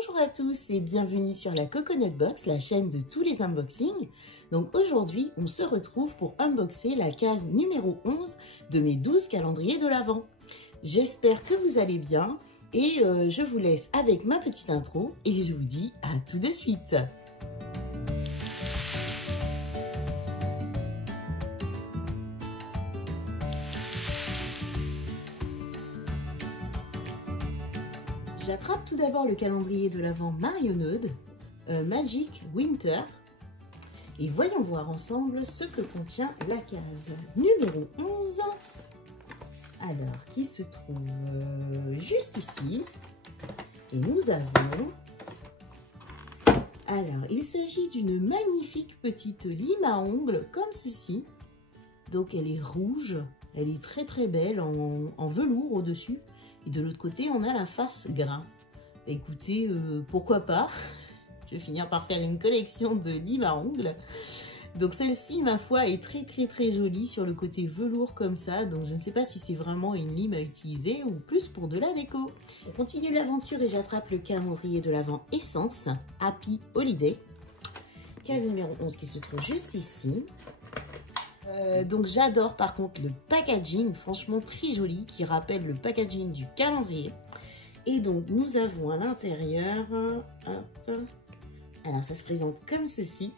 Bonjour à tous et bienvenue sur la Coconut Box, la chaîne de tous les unboxings. Donc aujourd'hui, on se retrouve pour unboxer la case numéro 11 de mes 12 calendriers de l'Avent. J'espère que vous allez bien et je vous laisse avec ma petite intro et je vous dis à tout de suite. J'attrape tout d'abord le calendrier de l'Avent Marionneud, Magic Winter. Et voyons voir ensemble ce que contient la case numéro 11. Alors, qui se trouve juste ici. Et nous avons... Alors, il s'agit d'une magnifique petite lime à ongles comme ceci. Donc, elle est rouge. Elle est très très belle en velours au-dessus. Et de l'autre côté, on a la face grain. Écoutez, pourquoi pas? Je vais finir par faire une collection de limes à ongles. Donc celle-ci, ma foi, est très très très jolie sur le côté velours comme ça. Donc je ne sais pas si c'est vraiment une lime à utiliser ou plus pour de la déco. On continue l'aventure et j'attrape le calendrier de l'Avent Essence Happy Holiday. Case numéro 11 qui se trouve juste ici. Donc j'adore par contre le packaging, franchement très joli, qui rappelle le packaging du calendrier. Et donc nous avons à l'intérieur, alors ça se présente comme ceci,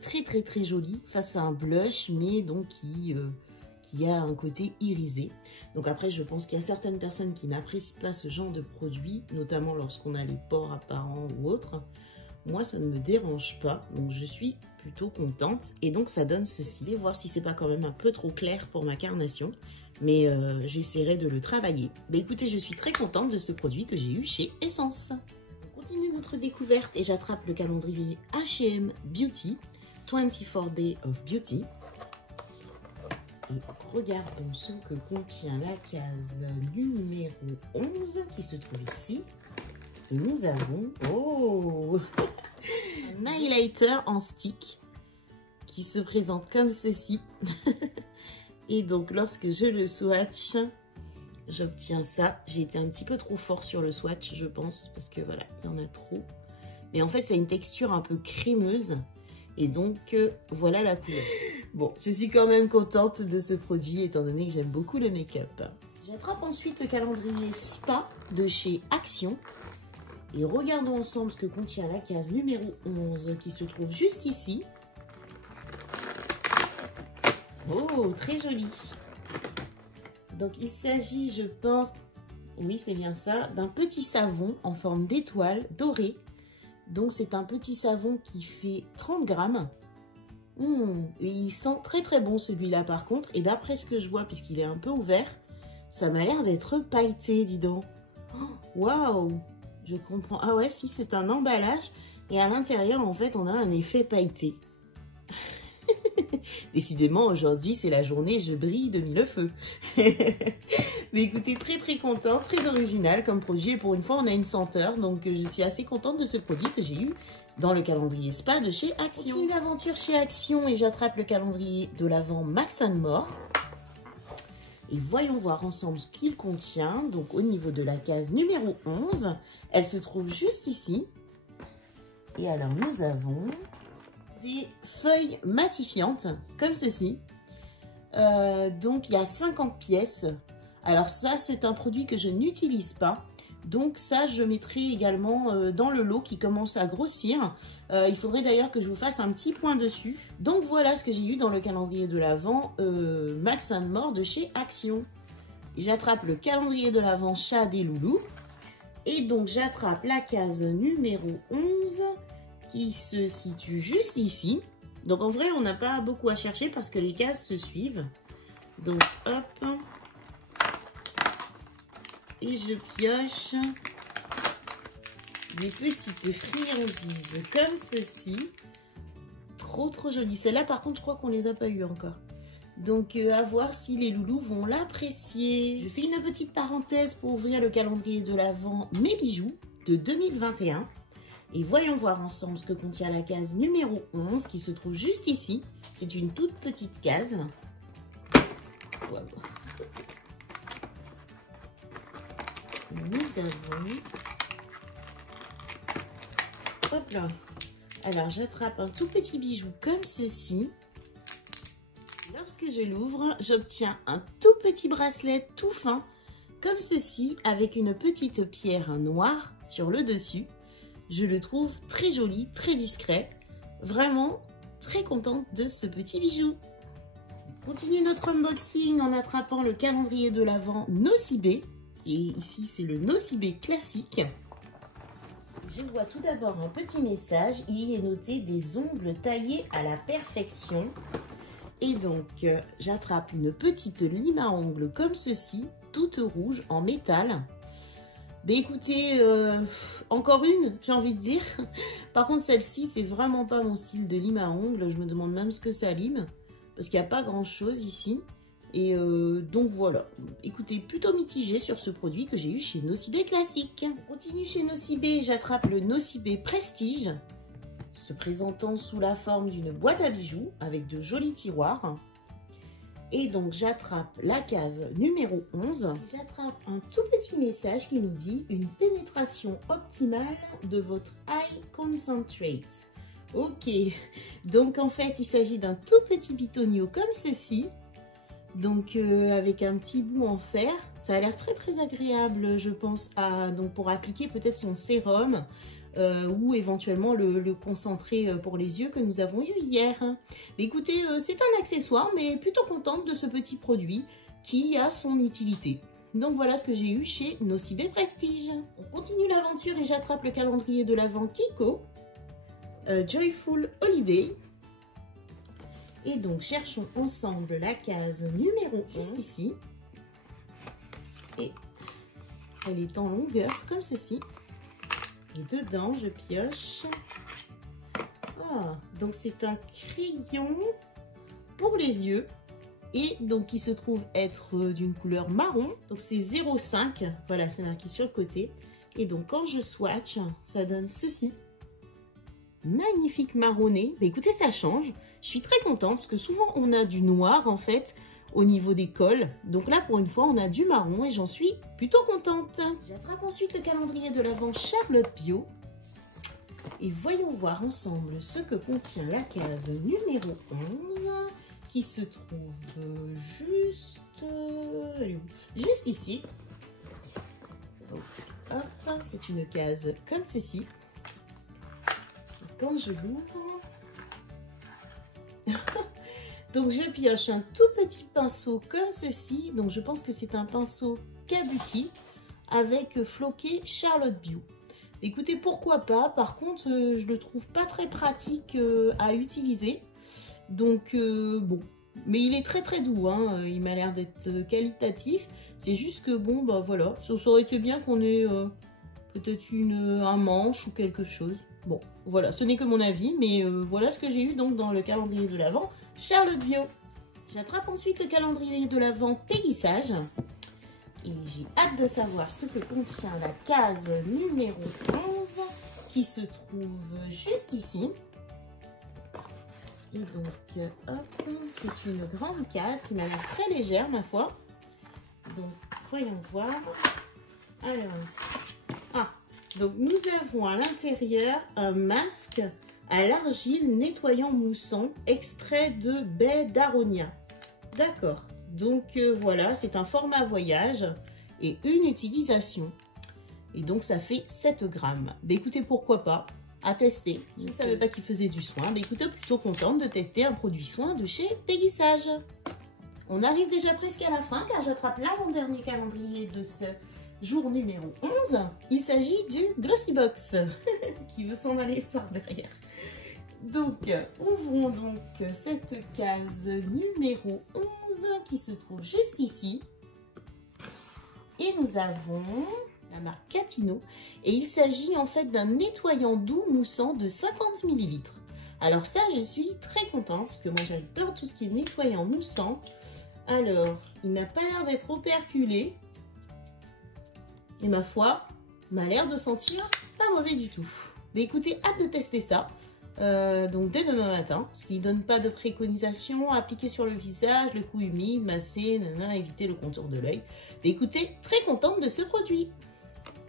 très très très joli, face à un blush, mais donc qui a un côté irisé. Donc après je pense qu'il y a certaines personnes qui n'apprécient pas ce genre de produit, notamment lorsqu'on a les pores apparents ou autres. Moi, ça ne me dérange pas, donc je suis plutôt contente. Et donc, ça donne ceci. Je vais voir si c'est pas quand même un peu trop clair pour ma carnation, mais j'essaierai de le travailler. Mais écoutez, je suis très contente de ce produit que j'ai eu chez Essence. On continue notre découverte et j'attrape le calendrier H&M Beauty, 24 Days of Beauty. Et regardons ce que contient la case numéro 11 qui se trouve ici. Et nous avons un highlighter en stick qui se présente comme ceci. Et donc lorsque je le swatch, j'obtiens ça. J'ai été un petit peu trop fort sur le swatch, je pense, parce que voilà, il y en a trop. Mais en fait, c'est une texture un peu crémeuse. Et donc, voilà la couleur. Bon, je suis quand même contente de ce produit, étant donné que j'aime beaucoup le make-up. J'attrape ensuite le calendrier Spa de chez Action. Et regardons ensemble ce que contient la case numéro 11 qui se trouve juste ici. Oh, très joli. Donc il s'agit, je pense, oui c'est bien ça, d'un petit savon en forme d'étoile dorée. Donc c'est un petit savon qui fait 30 grammes. Et il sent très très bon celui-là par contre. Et d'après ce que je vois, puisqu'il est un peu ouvert, ça m'a l'air d'être pailleté, dis donc. Waouh! Je comprends. Ah ouais, si, c'est un emballage. Et à l'intérieur, en fait, on a un effet pailleté. Décidément, aujourd'hui, c'est la journée je brille de mille feux. Mais écoutez, très très content, très original comme produit. Et pour une fois, on a une senteur. Donc, je suis assez contente de ce produit que j'ai eu dans le calendrier Spa de chez Action. Continue l'aventure chez Action et j'attrape le calendrier de l'Avent Max & More. Et voyons voir ensemble ce qu'il contient. Donc au niveau de la case numéro 11, elle se trouve juste ici. Et alors nous avons des feuilles matifiantes comme ceci. Donc il y a 50 pièces. Alors ça c'est un produit que je n'utilise pas. Donc ça je mettrai également dans le lot qui commence à grossir. Il faudrait d'ailleurs que je vous fasse un petit point dessus. Donc voilà ce que j'ai eu dans le calendrier de l'Avent Max & More de chez Action. J'attrape le calendrier de l'Avent Chat des Loulous. Et donc j'attrape la case numéro 11 qui se situe juste ici. Donc en vrai on n'a pas beaucoup à chercher parce que les cases se suivent. Donc hop. Et je pioche des petites friandises comme ceci. Trop trop jolies. Celles-là par contre je crois qu'on les a pas eues encore. Donc à voir si les loulous vont l'apprécier. Je fais une petite parenthèse pour ouvrir le calendrier de l'Avent Mes Bijoux de 2021. Et voyons voir ensemble ce que contient la case numéro 11 qui se trouve juste ici. C'est une toute petite case. Voilà. Nous avons Hop là. Alors, j'attrape un tout petit bijou comme ceci. Lorsque je l'ouvre, j'obtiens un tout petit bracelet tout fin, comme ceci, avec une petite pierre noire sur le dessus. Je le trouve très joli, très discret. Vraiment très contente de ce petit bijou. On continue notre unboxing en attrapant le calendrier de l'Avent Nocibé. Et ici, c'est le Nocibé classique. Je vois tout d'abord un petit message. Il y est noté des ongles taillés à la perfection. Et donc, j'attrape une petite lime à ongles comme ceci, toute rouge en métal. Ben écoutez, encore une, j'ai envie de dire. Par contre, celle-ci, c'est vraiment pas mon style de lime à ongles. Je me demande même ce que ça lime, parce qu'il n'y a pas grand-chose ici. Et donc voilà. Écoutez, plutôt mitigé sur ce produit que j'ai eu chez Nocibé Classique. On continue chez Nocibé, j'attrape le Nocibé Prestige, se présentant sous la forme d'une boîte à bijoux avec de jolis tiroirs. Et donc j'attrape la case numéro 11. J'attrape un tout petit message qui nous dit une pénétration optimale de votre eye concentrate. Ok, donc en fait il s'agit d'un tout petit bitonio comme ceci. Donc avec un petit bout en fer, ça a l'air très très agréable, je pense, donc pour appliquer peut-être son sérum ou éventuellement le concentré pour les yeux que nous avons eu hier. Mais écoutez, c'est un accessoire, mais plutôt contente de ce petit produit qui a son utilité. Donc voilà ce que j'ai eu chez Nocibé Prestige. On continue l'aventure et j'attrape le calendrier de l'Avent Kiko, Joyful Holiday. Et donc, cherchons ensemble la case numéro 11, juste ici. Et elle est en longueur, comme ceci. Et dedans, je pioche. Ah, donc c'est un crayon pour les yeux. Et donc, il se trouve être d'une couleur marron. Donc, c'est 0,5. Voilà, c'est marqué sur le côté. Et donc, quand je swatch, ça donne ceci. Magnifique marronné. Mais écoutez, ça change. Je suis très contente parce que souvent on a du noir en fait au niveau des cols. Donc là pour une fois on a du marron et j'en suis plutôt contente. J'attrape ensuite le calendrier de l'Avent Charlotte Bio. Et voyons voir ensemble ce que contient la case numéro 11 qui se trouve juste ici. Donc hop, c'est une case comme ceci. Quand je l'ouvre, donc je pioche un tout petit pinceau comme ceci. Donc je pense que c'est un pinceau Kabuki avec floqué Charlotte Bio. Écoutez, pourquoi pas. Par contre, je le trouve pas très pratique à utiliser. Donc bon, mais il est très très doux, hein. Il m'a l'air d'être qualitatif. C'est juste que bon, bah voilà, ça aurait été bien qu'on ait peut-être un manche ou quelque chose. Bon, voilà, ce n'est que mon avis, mais voilà ce que j'ai eu donc dans le calendrier de l'Avent Charlotte Bio. J'attrape ensuite le calendrier de l'Avent Peggy Sage. Et j'ai hâte de savoir ce que contient la case numéro 11 qui se trouve juste ici. Et donc, hop, c'est une grande case qui m'a l'air très légère, ma foi. Donc, voyons voir. Alors, donc nous avons à l'intérieur un masque à l'argile nettoyant moussant, extrait de baie d'aronia. D'accord, donc voilà, c'est un format voyage et une utilisation. Et donc ça fait 7 grammes. Bah, écoutez, pourquoi pas, à tester. Je ne savais pas qu'il faisait du soin. Bah, écoutez, plutôt contente de tester un produit soin de chez Peggy Sage. On arrive déjà presque à la fin car j'attrape l'avant-dernier calendrier de ce jour numéro 11, il s'agit du Glossybox qui veut s'en aller par derrière. Donc, ouvrons donc cette case numéro 11 qui se trouve juste ici. Et nous avons la marque Catino. Et il s'agit en fait d'un nettoyant doux moussant de 50 ml. Alors ça, je suis très contente parce que moi j'adore tout ce qui est nettoyant moussant. Alors, il n'a pas l'air d'être operculé. Et ma foi, m'a l'air de sentir pas mauvais du tout. Mais écoutez, hâte de tester ça. Donc dès demain matin, parce qu'il ne donne pas de préconisation, appliquer sur le visage, le cou humide, masser, éviter le contour de l'œil. Écoutez, très contente de ce produit.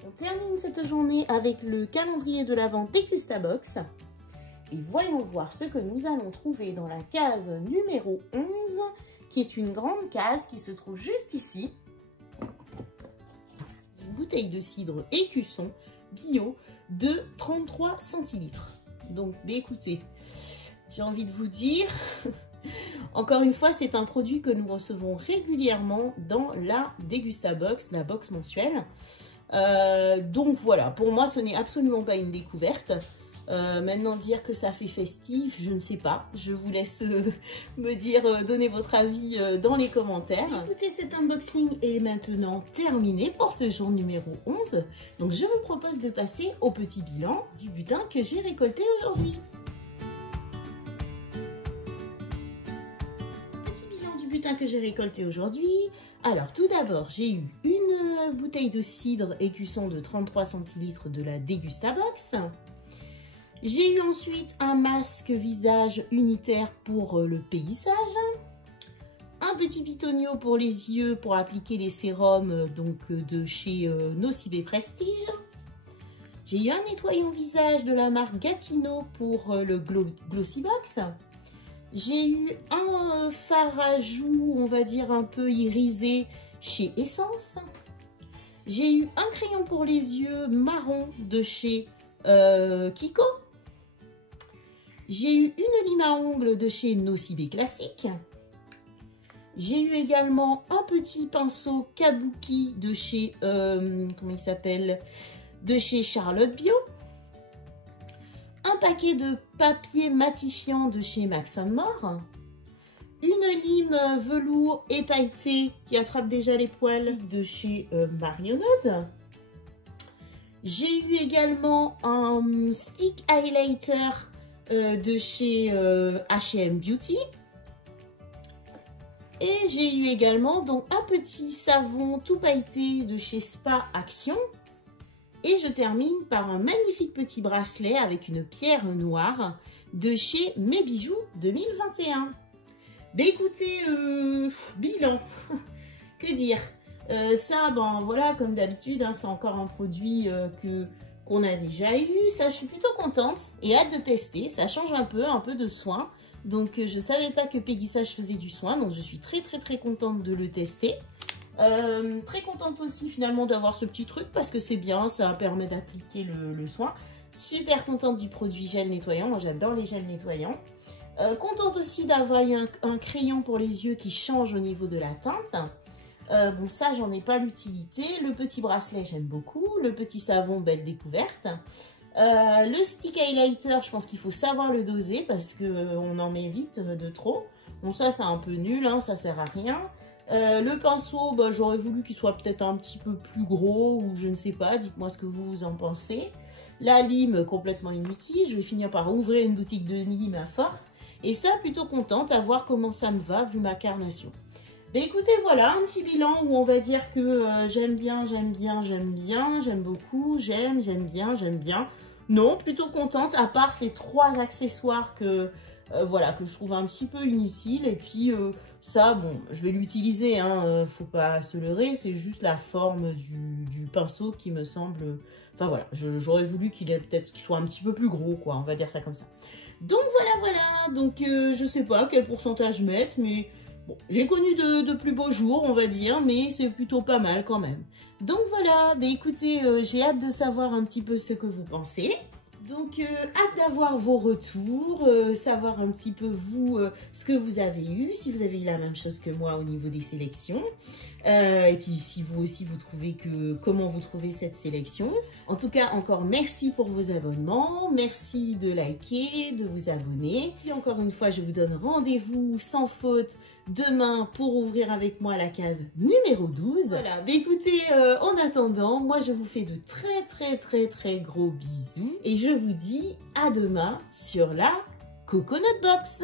On termine cette journée avec le calendrier de l'Avent Dégustabox. Et voyons voir ce que nous allons trouver dans la case numéro 11, qui est une grande case qui se trouve juste ici. Une bouteille de cidre écusson bio de 33 centilitres. Donc, écoutez, j'ai envie de vous dire, encore une fois, c'est un produit que nous recevons régulièrement dans la Dégustabox, la box mensuelle. Donc voilà, pour moi, ce n'est absolument pas une découverte. Maintenant, dire que ça fait festif, je ne sais pas. Je vous laisse me dire, donner votre avis dans les commentaires. Écoutez, cet unboxing est maintenant terminé pour ce jour numéro 11. Donc, je vous propose de passer au petit bilan du butin que j'ai récolté aujourd'hui. Petit bilan du butin que j'ai récolté aujourd'hui. Alors, tout d'abord, j'ai eu une bouteille de cidre écusson de 33 centilitres de la Dégustabox. J'ai eu ensuite un masque visage unitaire pour le paysage, un petit bitonio pour les yeux pour appliquer les sérums donc de chez Nocibé Prestige. J'ai eu un nettoyant visage de la marque Gatineau pour le Glossybox. J'ai eu un fard à joues, on va dire un peu irisé chez Essence. J'ai eu un crayon pour les yeux marron de chez Kiko. J'ai eu une lime à ongles de chez Nocibé Classique. J'ai eu également un petit pinceau Kabuki de chez, comment il s'appelle, de chez Charlotte Bio. Un paquet de papier matifiant de chez Max & More. Une lime velours épailleté qui attrape déjà les poils de chez Marionode. J'ai eu également un stick highlighter de chez H&M Beauty. Et j'ai eu également donc un petit savon tout pailleté de chez Spa Action. Et je termine par un magnifique petit bracelet avec une pierre noire de chez Mes Bijoux 2021. Ben écoutez, bilan, que dire, ça, ben voilà, comme d'habitude, hein, c'est encore un produit qu'on a déjà eu. Ça, je suis plutôt contente et hâte de tester. Ça change un peu de soin. Donc, je savais pas que Peggy Sage faisait du soin. Donc, je suis très contente de le tester. Très contente aussi finalement d'avoir ce petit truc parce que c'est bien, ça permet d'appliquer le soin. Super contente du produit gel nettoyant. Moi, j'adore les gels nettoyants. Contente aussi d'avoir un crayon pour les yeux qui change au niveau de la teinte. Bon, ça, j'en ai pas l'utilité. Le petit bracelet, j'aime beaucoup. Le petit savon, belle découverte. Le stick highlighter, je pense qu'il faut savoir le doser parce qu'on en met vite de trop. Bon, ça, c'est un peu nul, hein, ça sert à rien. Le pinceau, bah, j'aurais voulu qu'il soit peut-être un petit peu plus gros ou je ne sais pas. Dites-moi ce que vous en pensez. La lime, complètement inutile. Je vais finir par ouvrir une boutique de lime à force. Et ça, plutôt contente à voir comment ça me va vu ma carnation. Ben écoutez, voilà, un petit bilan où on va dire que j'aime bien, j'aime beaucoup, j'aime bien. Non, plutôt contente, à part ces 3 accessoires que, voilà, que je trouve un petit peu inutiles. Et puis ça, bon, je vais l'utiliser, hein, faut pas se leurrer, c'est juste la forme du pinceau qui me semble... Enfin voilà, j'aurais voulu qu'il soit un petit peu plus gros, quoi, on va dire ça comme ça. Donc voilà, donc je sais pas quel pourcentage mettre, mais... Bon, j'ai connu de plus beaux jours, on va dire, mais c'est plutôt pas mal quand même. Donc voilà, bah écoutez, j'ai hâte de savoir un petit peu ce que vous pensez. Donc, hâte d'avoir vos retours, savoir un petit peu vous, ce que vous avez eu, si vous avez eu la même chose que moi au niveau des sélections. Et puis, si vous aussi, vous trouvez comment vous trouvez cette sélection. En tout cas, encore merci pour vos abonnements. Merci de liker, de vous abonner. Puis encore une fois, je vous donne rendez-vous sans faute demain pour ouvrir avec moi la case numéro 12. Voilà, bah écoutez, en attendant, moi je vous fais de très gros bisous. Et je vous dis à demain sur la Coconut Box.